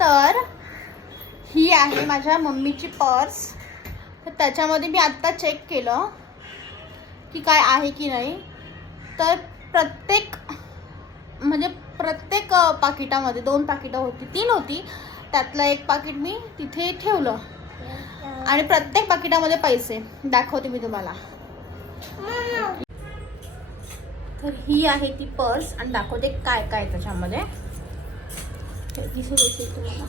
तर ही आहे माझ्या मम्मीची पर्स. तर त्याच्यामध्ये मी आत्ता चेक केलं की काय आहे की नाही. तर प्रत्येक म्हणजे प्रत्येक पाकिटामध्ये दोन पाकिटं होती तीन होती. त्यातलं एक पाकिट मी तिथे ठेवलं. आणि प्रत्येक पाकिटामध्ये पैसे दाखवते मी तुम्हाला. तर ही आहे ती पर्स आणि दाखवते काय काय त्याच्यामध्ये. हे असेल तुम्हाला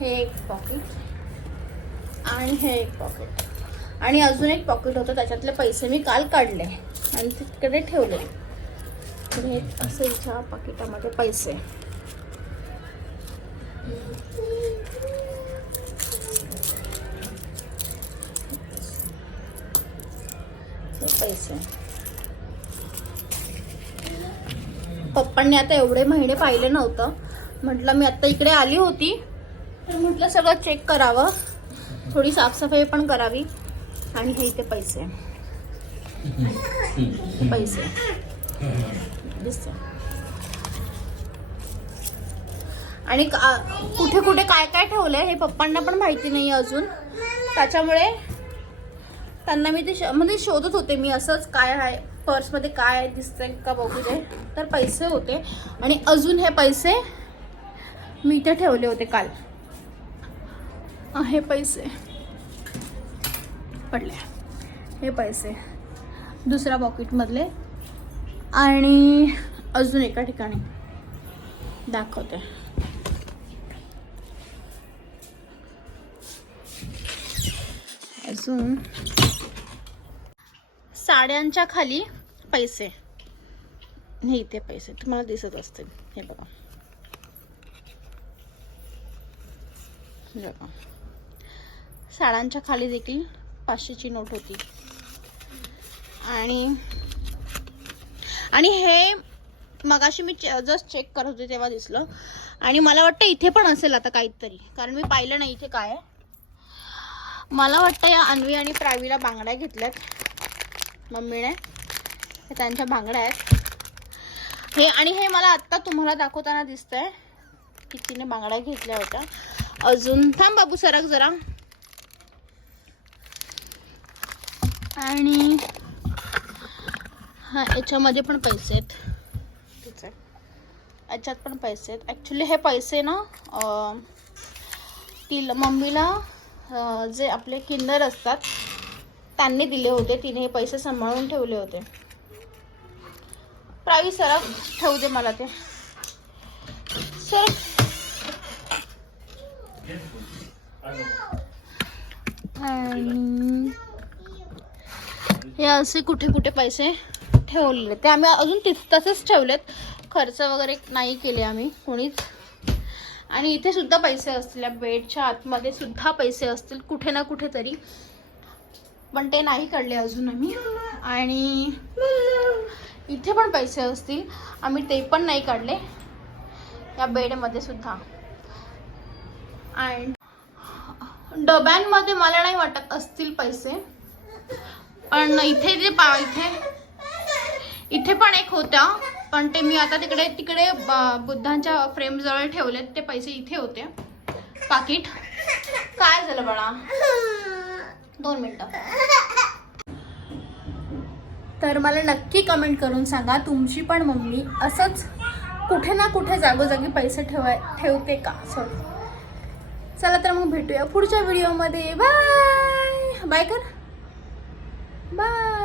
हे एक पॉकेट आणि हे एक पॉकेट आणि अजून एक पॉकेट होतं त्याच्यातले पैसे मी काल काढले. आणि तिकडे ठेवले. तर हे असे ह्या पाकिटामध्ये पैसे. हे पैसे. पप्पांनी आता एवढे महिने पाहिले नव्हतं. म्हटलं मी आता इकडे आली होती. तर म्हटलं सगळं चेक करावं. थोडी साफसफाई पण करावी. आणि हे इथे पैसे. पैसे. दिसत आणि का- कुठे कुठे काय काय ठेवलंय हे पप्पांना पण माहिती नाही अजून. त्याच्यामुळे त्यांना मी ते म्हणजे शोधत होते मी असंच काय आहे. पर्समध्ये काय दिसतंय का बघू दे तर पैसे होते. आणि अजून हे पैसे मी इथे ठेवले होते काल. हे पैसे. पडले. हे पैसे. दुसऱ्या पॉकेटमधले आणि अजून एका ठिकाणी. दाखवते. अजून साड्यांच्या खाली पैसे. हे इथे पैसे. तुम्हाला दिसत असतील. हे बघा. बघा. साड्यांच्या खाली देखील पाचशेची नोट होती. आणि आणि हे मगाशी मी जस्ट चेक करत होते तेव्हा दिसलं. आणि मला वाटतं इथे पण असेल आता काहीतरी. कारण मी पाहिलं नाही इथे काय मला वाटतं या अन्वी आणि प्रावीला बांगड्या घेतल्यात. मम्मीने हे त्यांच्या बांगड्या आहेत. हे आणि हे मला आत्ता तुम्हाला दाखवताना दिसतंय की तिने बांगड्या घेतल्या होत्या. अजून थांब बाबू सरक जरा. आणि हा याच्यामध्ये पण पैसे आहेत. ठीक आहे याच्यात पण पैसे आहेत. ॲक्च्युली हे पैसे ना तिला मम्मीला जे आपले किन्नर असतात त्यांनी दिले होते. तिने हे पैसे सांभाळून ठेवले होते. प्रावी सरक ठेवू दे मला ते. सर. आणि हे असे कुठे कुठे पैसे ठेवलेले ते आम्ही अजून तिथ तसेच ठेवलेत. खर्च वगैरे नाही केले आम्ही कोणीच. आणि इथे सुद्धा पैसे असतील. या बेडच्या आतमध्ये सुद्धा पैसे असतील. कुठे ना कुठेतरी पण ते नाही काढले अजून आम्ही आणि इथे पण पैसे असतील. आम्ही ते पण नाही काढले. या बेडमध्ये सुद्धा. अँड डब्यांमध्ये मला नाही वाटत असतील पैसे. पण इथे जे पा इथे इथे पण एक होत्या. पण ते मी आता तिकडे तिकडे ब- बुद्धांच्या फ्रेमजवळ ठेवलेत. ते पैसे इथे होते. पाकिट. काय झालं बाळा? दोन मिनटं. तर मला नक्की कमेंट करून सांगा तुमची पण मम्मी असंच कुठे ना कुठे जागोजागी पैसे ठेवाय ठेवते का? सॉरी चला तर मग भेटूया पुढच्या व्हिडिओमध्ये बाय बाय कर. बाय